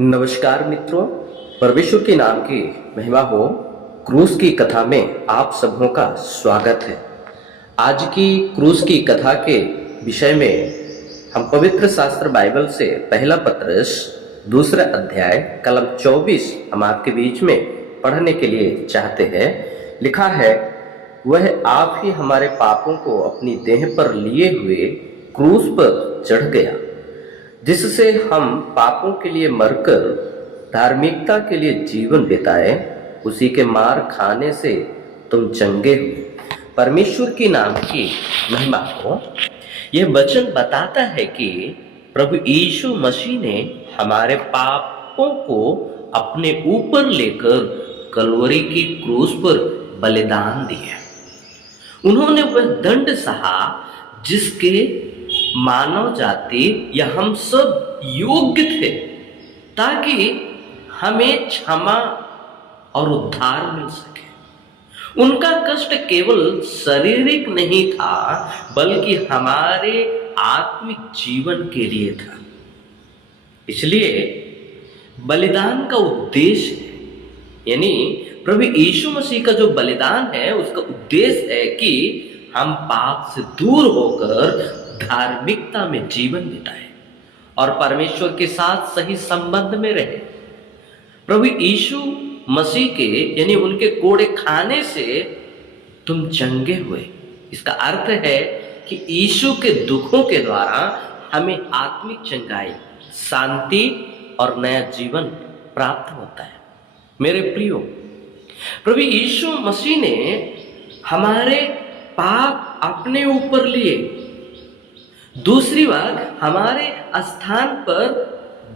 नमस्कार मित्रों, परमेश्वर के नाम की महिमा हो। क्रूस की कथा में आप सबों का स्वागत है। आज की क्रूस की कथा के विषय में हम पवित्र शास्त्र बाइबल से पहला पत्रस दूसरा अध्याय कलम 24 हम आपके बीच में पढ़ने के लिए चाहते हैं। लिखा है, वह आप ही हमारे पापों को अपनी देह पर लिए हुए क्रूस पर चढ़ गया, जिससे हम पापों के लिए मरकर धार्मिकता के लिए जीवन बिताए। उसी के मार खाने से तुम चंगे हुए। परमेश्वर के नाम की महिमा हो। यह वचन बताता है कि प्रभु यीशु मसीह ने हमारे पापों को अपने ऊपर लेकर कलवरी की क्रूस पर बलिदान दिया। उन्होंने वह दंड सहा जिसके मानव जाति या हम सब योग्य थे, ताकि हमें क्षमा और उद्धार मिल सके। उनका कष्ट केवल शारीरिक नहीं था, बल्कि हमारे आत्मिक जीवन के लिए था। इसलिए बलिदान का उद्देश्य है, यानी प्रभु यीशु मसीह का जो बलिदान है उसका उद्देश्य है कि हम पाप से दूर होकर धार्मिकता में जीवन बिताए और परमेश्वर के साथ सही संबंध में रहे। प्रभु यीशु मसीह के यानी उनके कोड़े खाने से तुम चंगे हुए। इसका अर्थ है कि यीशु के दुखों के द्वारा हमें आत्मिक चंगाई, शांति और नया जीवन प्राप्त होता है। मेरे प्रियो, प्रभु यीशु मसीह ने हमारे पाप अपने ऊपर लिए। दूसरी बात, हमारे स्थान पर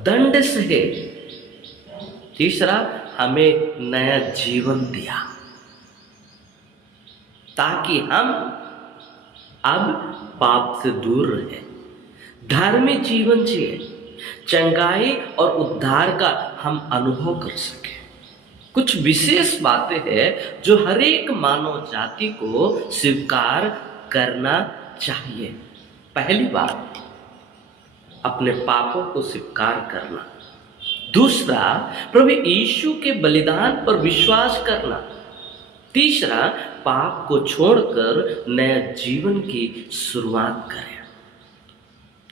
दंड सहे। तीसरा, हमें नया जीवन दिया ताकि हम अब पाप से दूर रहे, धार्मिक जीवन जिए, चंगाई और उद्धार का हम अनुभव कर सके। कुछ विशेष बातें हैं जो हर एक मानव जाति को स्वीकार करना चाहिए। पहली बात, अपने पापों को स्वीकार करना। दूसरा, प्रभु यीशु के बलिदान पर विश्वास करना। तीसरा, पाप को छोड़कर नया जीवन की शुरुआत करें।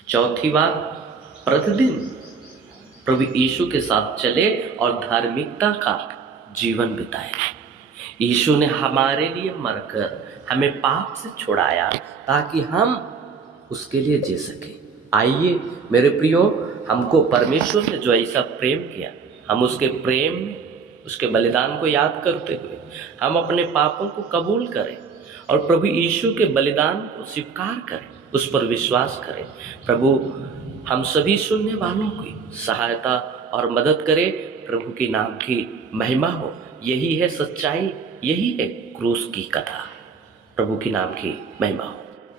चौथी बात, प्रतिदिन प्रभु यीशु के साथ चले और धार्मिकता का जीवन बिताए। यीशु ने हमारे लिए मरकर हमें पाप से छुड़ाया ताकि हम उसके लिए जी सके। आइए मेरे प्रियो, हमको परमेश्वर ने जो ऐसा प्रेम किया, हम उसके प्रेम में, उसके बलिदान को याद करते हुए हम अपने पापों को कबूल करें और प्रभु यीशु के बलिदान को स्वीकार करें, उस पर विश्वास करें। प्रभु हम सभी सुनने वालों की सहायता और मदद करे। प्रभु के नाम की महिमा हो। यही है सच्चाई, यही है क्रूस की कथा। प्रभु के नाम की महिमा हो।